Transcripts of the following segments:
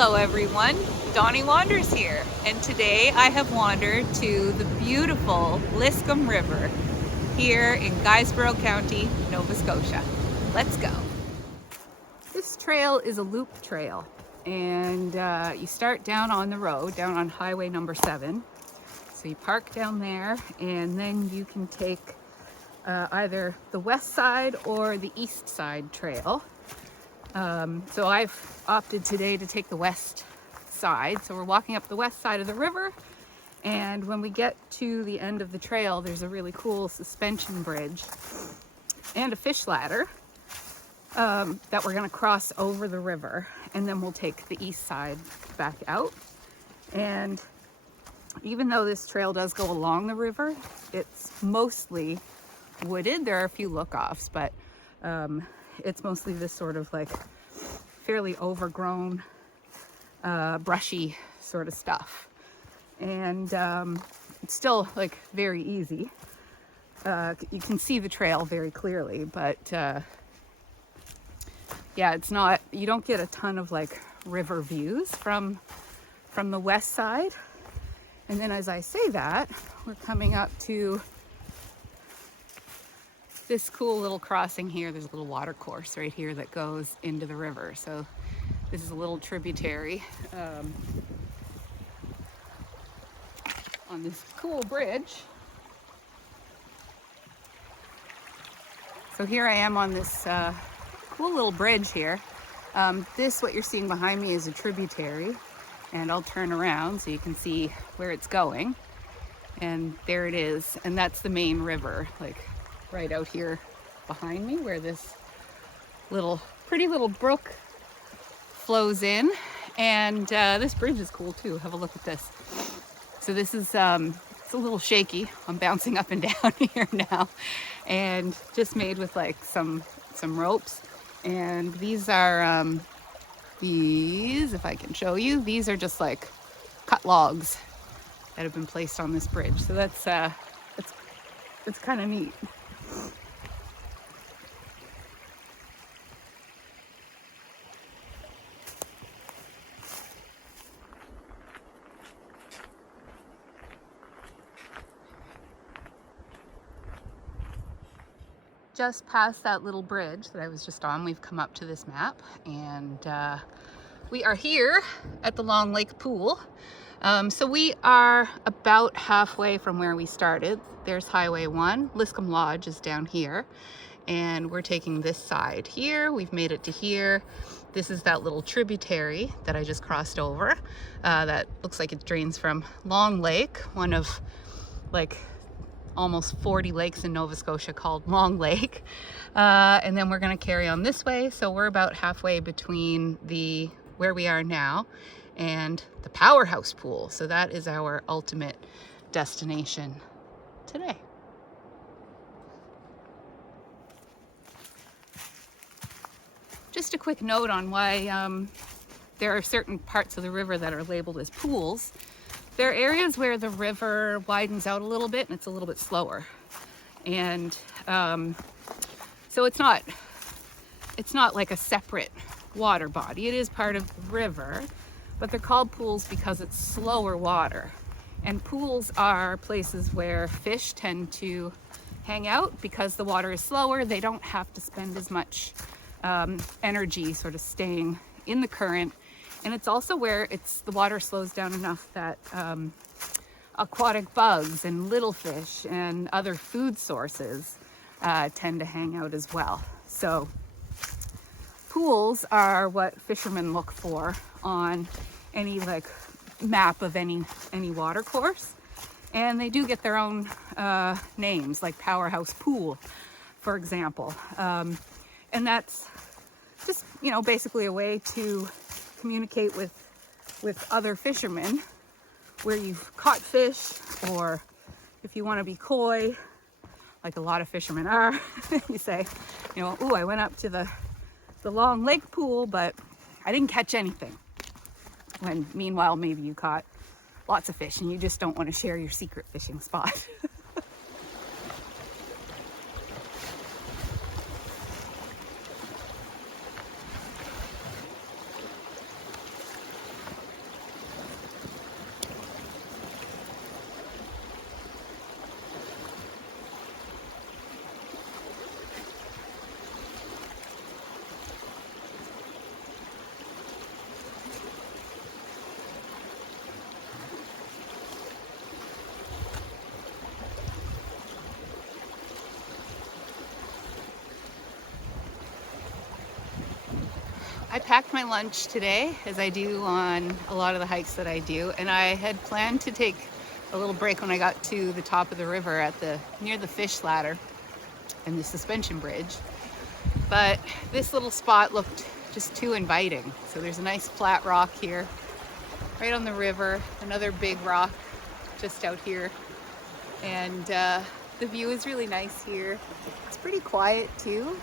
Hello everyone, Donnie Wanders here, and today I have wandered to the beautiful Liscomb River here in Guysborough County, Nova Scotia. Let's go. This trail is a loop trail, and you start down on the road, down on highway number 7. So you park down there, and then you can take either the west side or the east side trail. So I've opted today to take the west side. So we're walking up the west side of the river, and when we get to the end of the trail, there's a really cool suspension bridge and a fish ladder that we're going to cross over the river, and then we'll take the east side back out. And even though this trail does go along the river, it's mostly wooded. There are a few look-offs, but it's mostly this sort of like fairly overgrown, brushy sort of stuff. And it's still like very easy. You can see the trail very clearly, but yeah, it's not, you don't get a ton of like river views from the west side. And then as I say that, we're coming up to this cool little crossing here. There's a little water course right here that goes into the river. So this is a little tributary on this cool bridge. So here I am on this cool little bridge here. What you're seeing behind me is a tributary, and I'll turn around so you can see where it's going. And there it is, and that's the main river, like right out here behind me, where this pretty little brook flows in. And this bridge is cool too. Have a look at this. So this is it's a little shaky. I'm bouncing up and down here now, and just made with like some ropes. And these are if I can show you, these are just like cut logs that have been placed on this bridge. So that's kind of neat. Just past that little bridge that I was just on, we've come up to this map, and we are here at the Long Lake Pool. So we are about halfway from where we started. There's Highway 1, Liscomb Lodge is down here, and we're taking this side here. We've made it to here. This is that little tributary that I just crossed over. That looks like it drains from Long Lake, one of like almost 40 lakes in Nova Scotia called Long Lake. And then we're going to carry on this way. So we're about halfway between where we are now and the Powerhouse Pool. So that is our ultimate destination today. Just a quick note on why there are certain parts of the river that are labeled as pools. There are areas where the river widens out a little bit and it's a little bit slower. And so it's not like a separate water body. It is part of the river, but they're called pools because it's slower water. And pools are places where fish tend to hang out because the water is slower. They don't have to spend as much energy sort of staying in the current. And it's also where the water slows down enough that aquatic bugs and little fish and other food sources tend to hang out as well. So pools are what fishermen look for on any like map of any water course. And they do get their own names, like Powerhouse Pool, for example. And that's just, basically a way to communicate with other fishermen where you've caught fish, or if you want to be coy, like a lot of fishermen are, you say, ooh, I went up to the Long Lake Pool, but I didn't catch anything. When meanwhile, maybe you caught lots of fish and you just don't want to share your secret fishing spot. I packed my lunch today, as I do on a lot of the hikes that I do, and I had planned to take a little break when I got to the top of the river near the fish ladder and the suspension bridge. But this little spot looked just too inviting. So there's a nice flat rock here, right on the river, another big rock just out here. And the view is really nice here. It's pretty quiet too.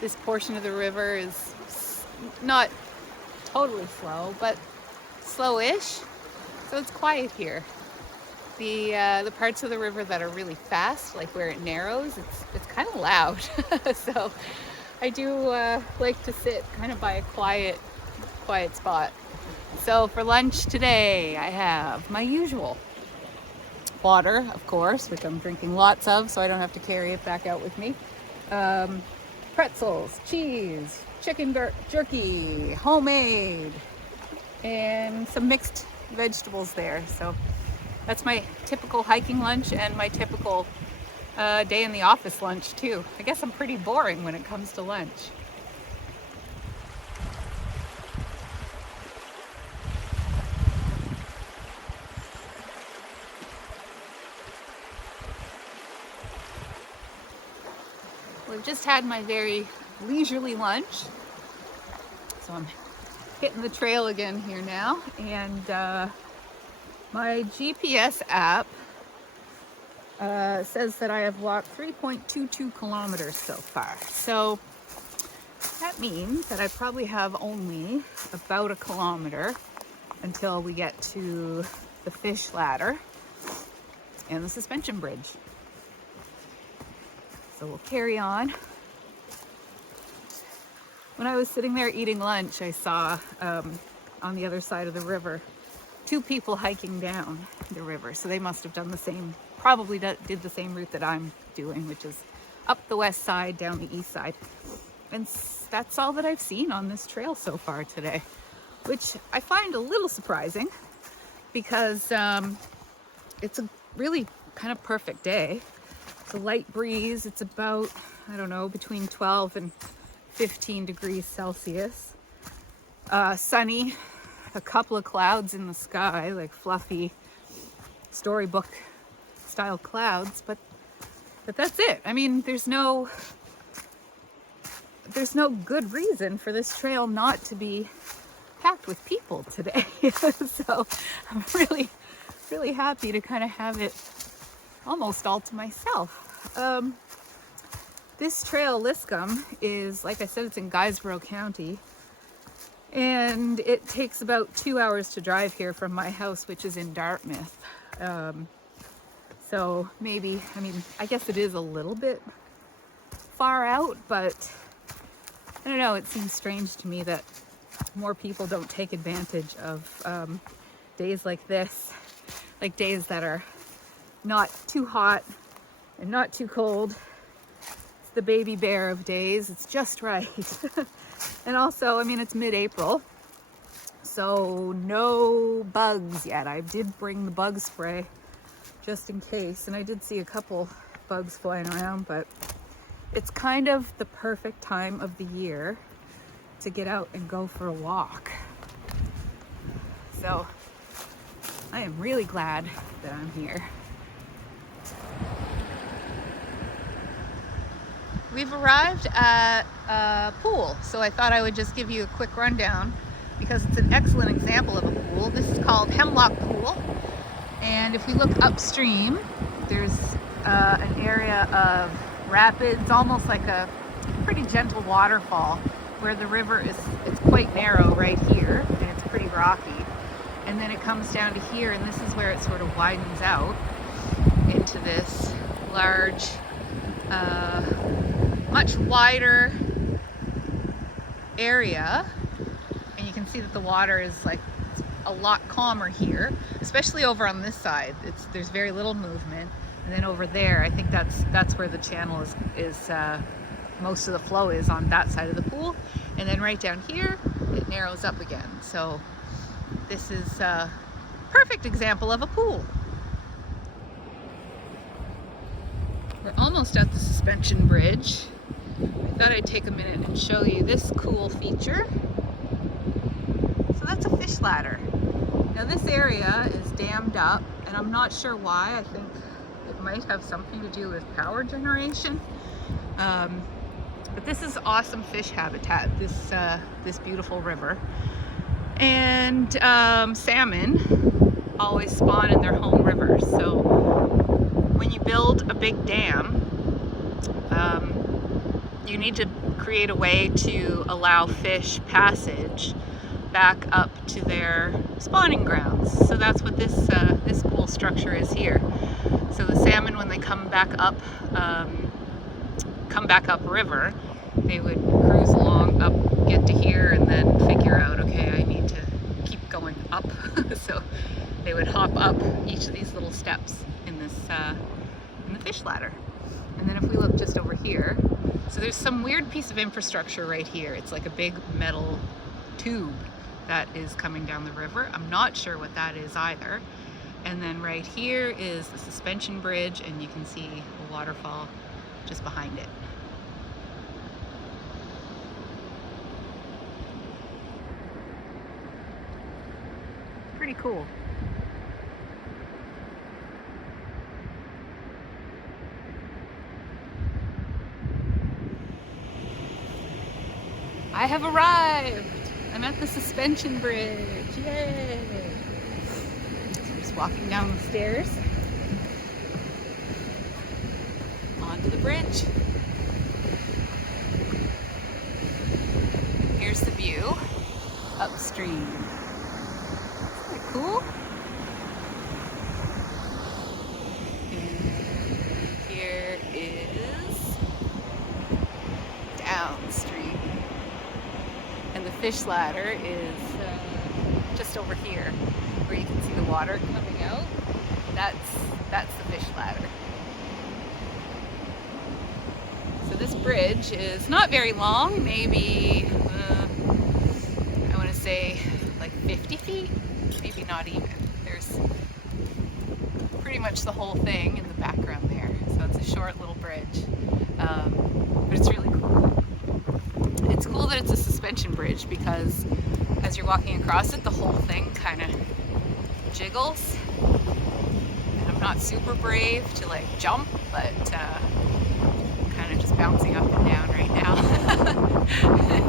This portion of the river is not totally slow, but slowish. So it's quiet here. The parts of the river that are really fast, like where it narrows, it's kind of loud. So I do like to sit kind of by a quiet spot. So for lunch today, I have my usual water, of course, which I'm drinking lots of, so I don't have to carry it back out with me. Pretzels, cheese, chicken jerky, homemade, and some mixed vegetables there. So that's my typical hiking lunch and my typical day in the office lunch too. I guess I'm pretty boring when it comes to lunch. We've just had my very leisurely lunch, so I'm hitting the trail again here now, and my GPS app says that I have walked 3.22 kilometers so far. So that means that I probably have only about a kilometer until we get to the fish ladder and the suspension bridge. So we'll carry on. When I was sitting there eating lunch, I saw on the other side of the river 2 people hiking down the river. So they must have done the same, probably did the same route that I'm doing, which is up the west side, down the east side. And that's all that I've seen on this trail so far today, which I find a little surprising because it's a really kind of perfect day. It's a light breeze. It's about, I don't know, between 12 and 15 degrees Celsius. Sunny, a couple of clouds in the sky, like fluffy storybook style clouds, but that's it. I mean, there's no good reason for this trail not to be packed with people today. So I'm really happy to kind of have it almost all to myself. This trail, Liscomb, is, like I said, it's in Guysborough County, and it takes about 2 hours to drive here from my house, which is in Dartmouth. So maybe, I mean, I guess it is a little bit far out, but I don't know, it seems strange to me that more people don't take advantage of days like this, like days that are not too hot and not too cold. It's the baby bear of days. It's just right. And also, I mean, it's mid-April, so no bugs yet. I did bring the bug spray just in case, and I did see a couple bugs flying around, but it's kind of the perfect time of the year to get out and go for a walk. So I am really glad that I'm here. We've arrived at a pool, so I thought I would just give you a quick rundown because it's an excellent example of a pool. This is called Hemlock Pool, and if we look upstream, there's an area of rapids, almost like a pretty gentle waterfall, where the river it's quite narrow right here, and it's pretty rocky, and then it comes down to here, and this is where it sort of widens out into this large, much wider area, and you can see that the water is like a lot calmer here, especially over on this side. There's very little movement, and then over there, I think that's where the channel is most of the flow is, on that side of the pool, and then right down here it narrows up again. So this is a perfect example of a pool. We're almost at the suspension bridge, I thought I'd take a minute and show you this cool feature. So that's a fish ladder. Now this area is dammed up, and I'm not sure why. I think it might have something to do with power generation. But this is awesome fish habitat, this beautiful river. And salmon always spawn in their home rivers. So when you build a big dam, you need to create a way to allow fish passage back up to their spawning grounds. So that's what this cool structure is here. So the salmon, when they come back up river, they would cruise along up, get to here, and then figure out, okay, I need to keep going up. So they would hop up each of these little steps in this in the fish ladder. And then if we look just over here, so there's some weird piece of infrastructure right here. It's like a big metal tube that is coming down the river. I'm not sure what that is either. And then right here is the suspension bridge, and you can see a waterfall just behind it. Pretty cool. I have arrived! I'm at the suspension bridge, yay! So I'm just walking down the stairs onto the bridge. Here's the view upstream. Isn't that cool? And here is downstream. And the fish ladder is just over here, where you can see the water coming out. That's the fish ladder. So this bridge is not very long, maybe I want to say like 50 feet, maybe not even. There's pretty much the whole thing in the background there. So it's a short little bridge, but it's really cool. It's cool that it's a suspension bridge because as you're walking across it, the whole thing kind of jiggles. And I'm not super brave to like jump, but kind of just bouncing up and down right now.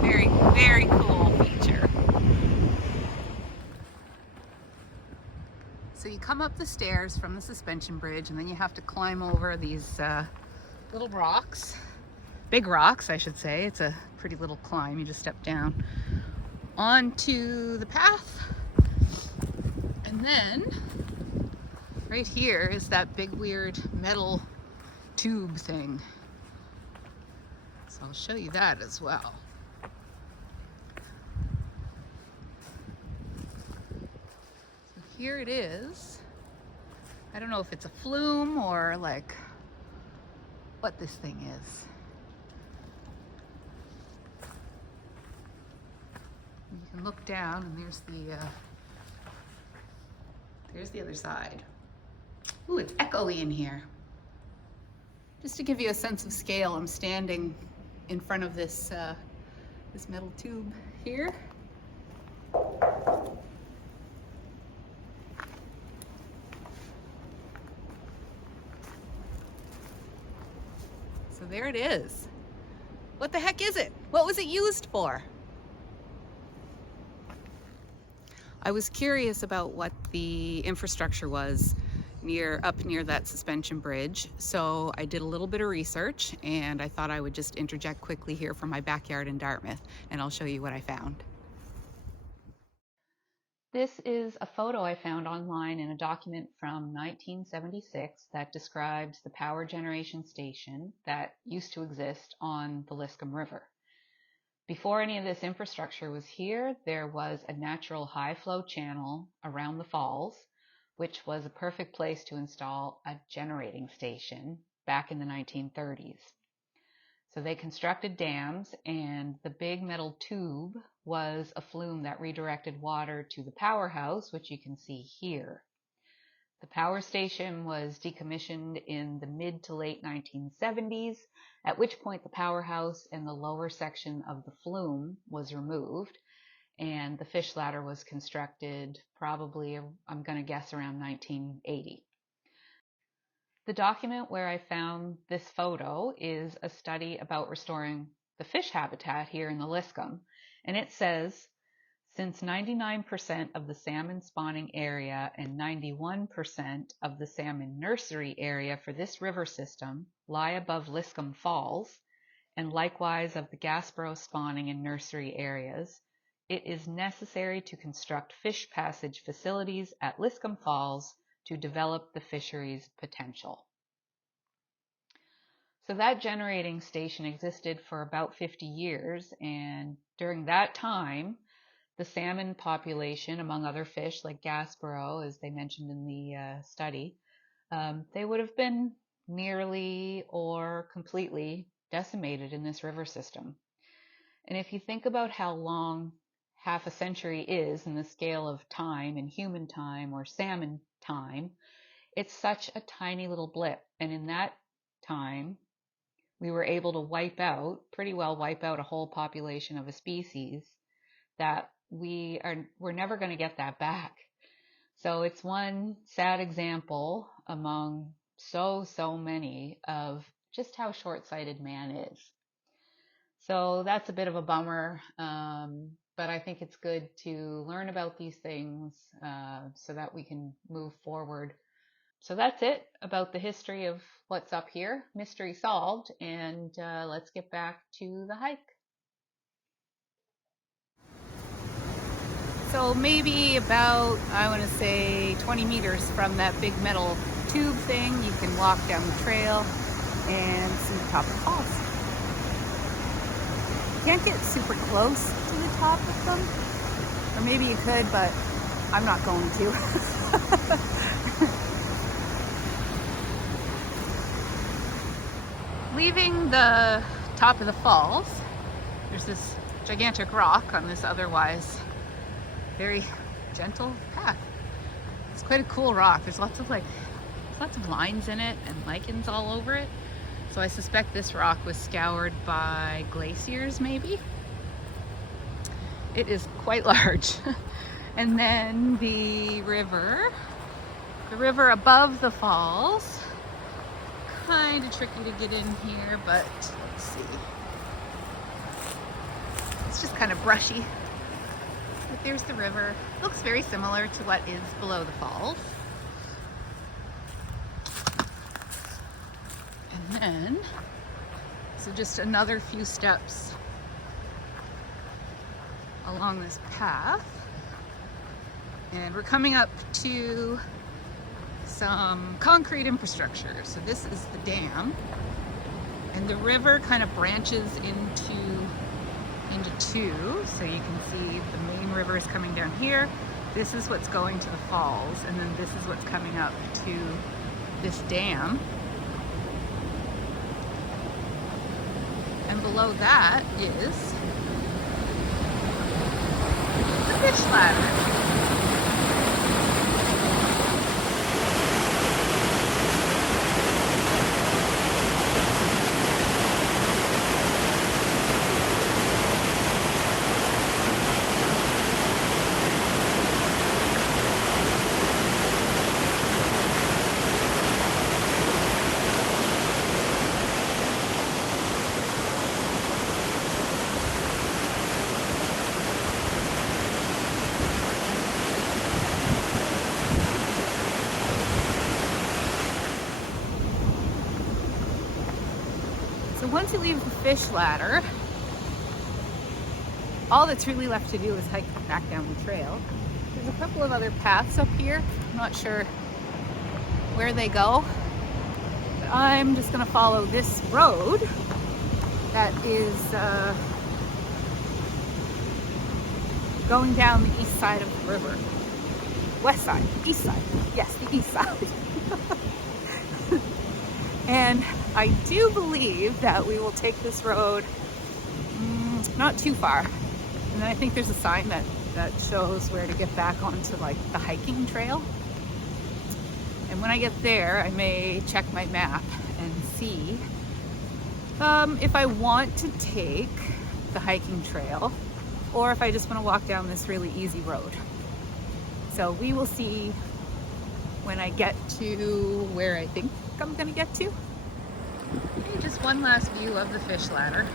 Very, very cool feature. So you come up the stairs from the suspension bridge, and then you have to climb over these little rocks. Big rocks, I should say. It's a pretty little climb. You just step down onto the path. And then right here is that big weird metal tube thing. So I'll show you that as well. So here it is. I don't know if it's a flume or like what this thing is. You can look down, and there's the other side. Ooh, it's echoey in here. Just to give you a sense of scale, I'm standing in front of this this metal tube here. So there it is. What the heck is it? What was it used for? I was curious about what the infrastructure was up near that suspension bridge, so I did a little bit of research, and I thought I would just interject quickly here from my backyard in Dartmouth, and I'll show you what I found. This is a photo I found online in a document from 1976 that describes the power generation station that used to exist on the Liscomb River. Before any of this infrastructure was here, there was a natural high flow channel around the falls, which was a perfect place to install a generating station back in the 1930s. So they constructed dams, and the big metal tube was a flume that redirected water to the powerhouse, which you can see here. The power station was decommissioned in the mid to late 1970s, at which point the powerhouse and the lower section of the flume was removed, and the fish ladder was constructed probably, I'm going to guess, around 1980. The document where I found this photo is a study about restoring the fish habitat here in the Liscomb, and it says, since 99% of the salmon spawning area and 91% of the salmon nursery area for this river system lie above Liscomb Falls, and likewise of the Gasborough spawning and nursery areas, it is necessary to construct fish passage facilities at Liscomb Falls to develop the fishery's potential. So that generating station existed for about 50 years, and during that time, the salmon population, among other fish like Gasborough, as they mentioned in the study, they would have been nearly or completely decimated in this river system. And if you think about how long half a century is in the scale of time, in human time or salmon time, it's such a tiny little blip. And in that time, we were able to pretty well wipe out a whole population of a species that we're never going to get that back. So it's one sad example among so many of just how short-sighted man is. So that's a bit of a bummer, but I think it's good to learn about these things so that we can move forward. So that's it about the history of what's up here. Mystery solved, and let's get back to the hike. So maybe about, I want to say, 20 meters from that big metal tube thing, you can walk down the trail and see the top of the falls. You can't get super close to the top of them, or maybe you could, but I'm not going to. Leaving the top of the falls, there's this gigantic rock on this otherwise very gentle path. It's quite a cool rock. There's lots of lines in it and lichens all over it. So I suspect this rock was scoured by glaciers, maybe. It is quite large. And then the river above the falls, kind of tricky to get in here, but let's see. It's just kind of brushy. But there's the river. Looks very similar to what is below the falls. And then, so just another few steps along this path. And we're coming up to some concrete infrastructure. So this is the dam. And the river kind of branches into two, so you can see the main river is coming down here. This is what's going to the falls, and then this is what's coming up to this dam. And below that is the fish ladder. So once you leave the fish ladder, all that's really left to do is hike back down the trail. There's a couple of other paths up here. I'm not sure where they go, but I'm just gonna follow this road that is going down the east side of the river. West side, east side, yes, the east side. And I do believe that we will take this road not too far. And then I think there's a sign that shows where to get back onto like the hiking trail. And when I get there, I may check my map and see if I want to take the hiking trail or if I just want to walk down this really easy road. So we will see when I get to where I think I'm going to get to. Okay, just one last view of the fish ladder.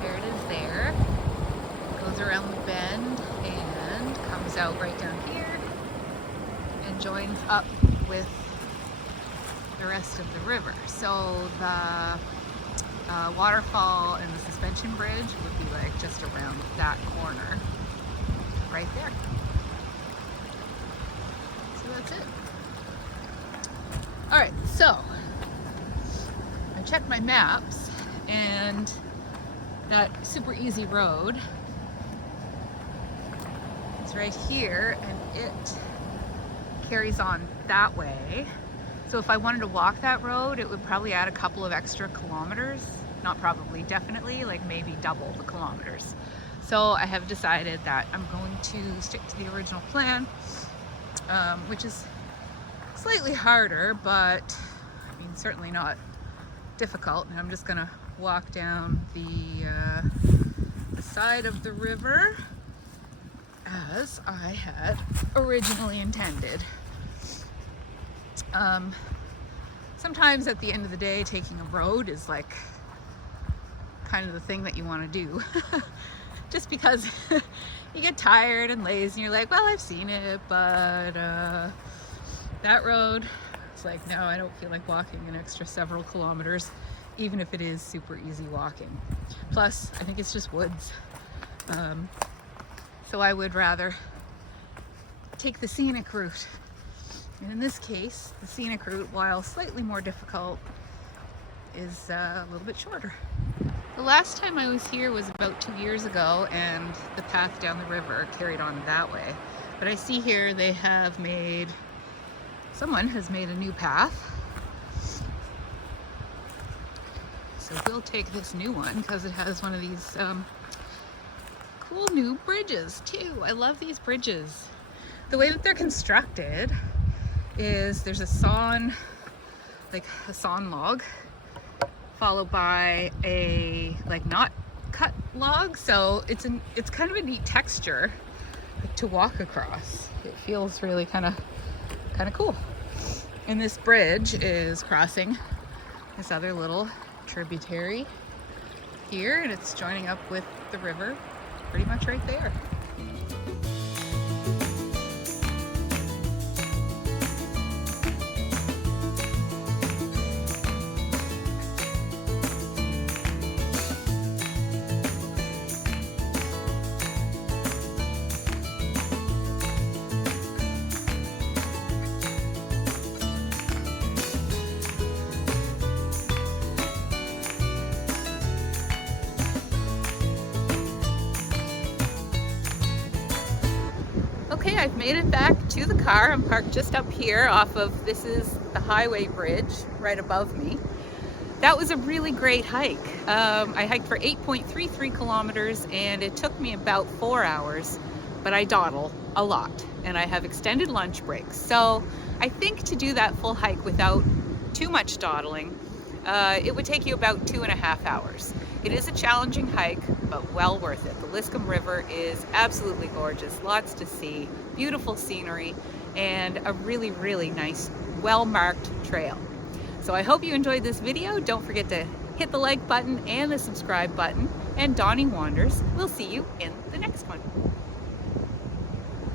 There it is there. Goes around the bend and comes out right down here and joins up with the rest of the river. So the waterfall and the suspension bridge would be like just around that corner right there. So that's it. All right, so I checked my maps and that super easy road is right here and it carries on that way. So if I wanted to walk that road, it would probably add a couple of extra kilometers. Not probably, definitely, like maybe double the kilometers. So I have decided that I'm going to stick to the original plan, which is slightly harder, but I mean, certainly not difficult. And I'm just gonna walk down the side of the river as I had originally intended. Sometimes at the end of the day, taking a road is like kind of the thing that you want to do. Just because you get tired and lazy and you're like, well, I've seen it, but that road, it's like, no, I don't feel like walking an extra several kilometers, even if it is super easy walking. Plus, I think it's just woods. So I would rather take the scenic route. And in this case, the scenic route, while slightly more difficult, is a little bit shorter. The last time I was here was about 2 years ago, and the path down the river carried on that way. But I see here they have made, someone has made a new path. So we'll take this new one because it has one of these cool new bridges too. I love these bridges. The way that they're constructed is there's a sawn log followed by a not cut log, so it's kind of a neat texture to walk across. It feels really kind of cool. And this bridge is crossing this other little tributary here, and it's joining up with the river pretty much right there. Okay, I've made it back to the car. I'm parked just up here off of, this is the highway bridge right above me. That was a really great hike. I hiked for 8.33 kilometers and it took me about 4 hours, but I dawdle a lot and I have extended lunch breaks. So I think to do that full hike without too much dawdling, it would take you about 2.5 hours. It is a challenging hike, but well worth it. The Liscomb River is absolutely gorgeous, lots to see, beautiful scenery, and a really, really nice, well-marked trail. So I hope you enjoyed this video. Don't forget to hit the like button and the subscribe button. And Donnie Wanders, we'll see you in the next one.